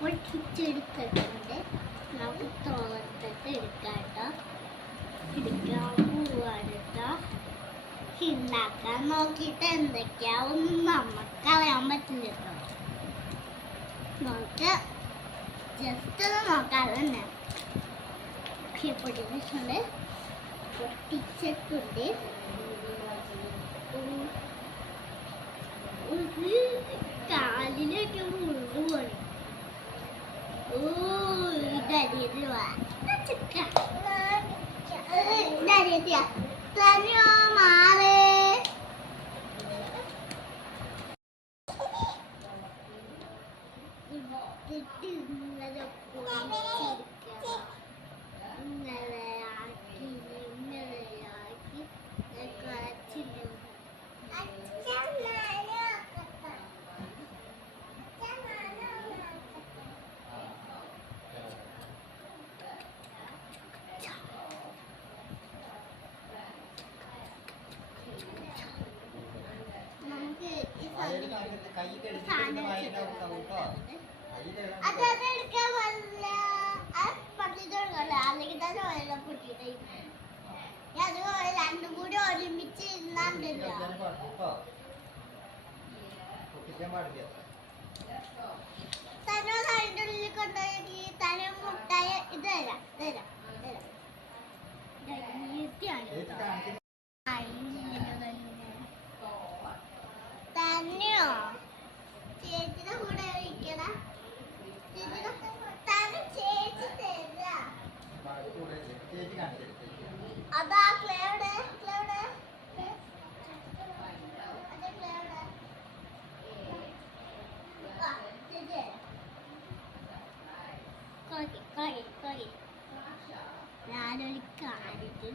പൊട്ടിച്ചെടുത്തിട്ടുണ്ട്. നമുക്ക് തോർത്തിട്ട് എടുക്കാം കേട്ടോ. എടുക്കാൻ പോവാട്ടോ. ഉണ്ടാക്കാൻ നോക്കിയിട്ട് എന്തൊക്കെയാ ഒന്നും നമുക്കറിയാൻ പറ്റില്ല കേട്ടോ. നമുക്ക് ജസ്റ്റ് ഒന്ന് നോക്കാം തന്നെ. പൊട്ടിച്ചിട്ടുണ്ട്. പൊട്ടിച്ചിട്ടുണ്ട്. കാലിലൊക്കെ മുഴുവൻ പോണി. ഓ തനിയോ മാറേ. രണ്ടും കൂടി ഒരുമിച്ച് തന്നെ അതിൻ്റെ ഉള്ളിൽ കൊണ്ടുപോയി തന്നെ മുട്ടായ ഇത് തരാം തരാം തന്നെയോ ചേച്ചിയുടെ കൂടെ ഇരിക്കണ ചേച്ചി തരാ. അതാ ക്ലേവിടെ ക്ലേവിടെ ഞാനൊരു കാര്യത്തിൽ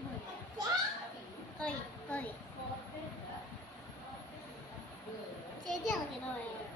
ചേച്ചി ഇറങ്ങിയിട്ട് പോയത്.